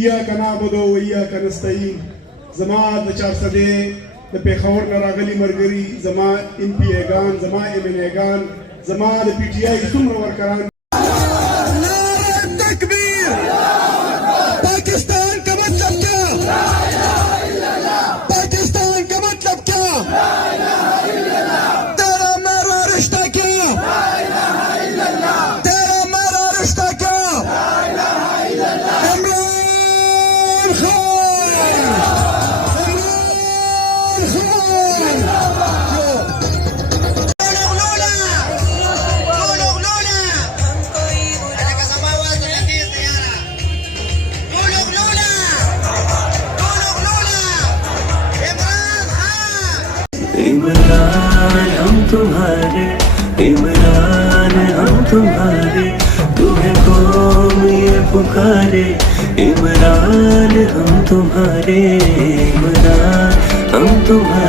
इय्याका नअबुदु व इय्याका नस्तईन जमात चार सदे द पेखावर नरागली मरगरी जमा एमपीए गान जमा एमएनए गान जमा द पीटीआई सुमर वर्करान तकबीर पाकिस्तान का मतलब क्या पाकिस्तान का मतलब क्या तेरा मेरा रिश्ता क्या तेरा मेरा रिश्ता क्या इमरान हम तुम्हारे, इमरान हम तुम्हारे, तुम्हें कौम ये पुकारे। इमरान हम तुम्हारे, इमरान हम तुम्हारे।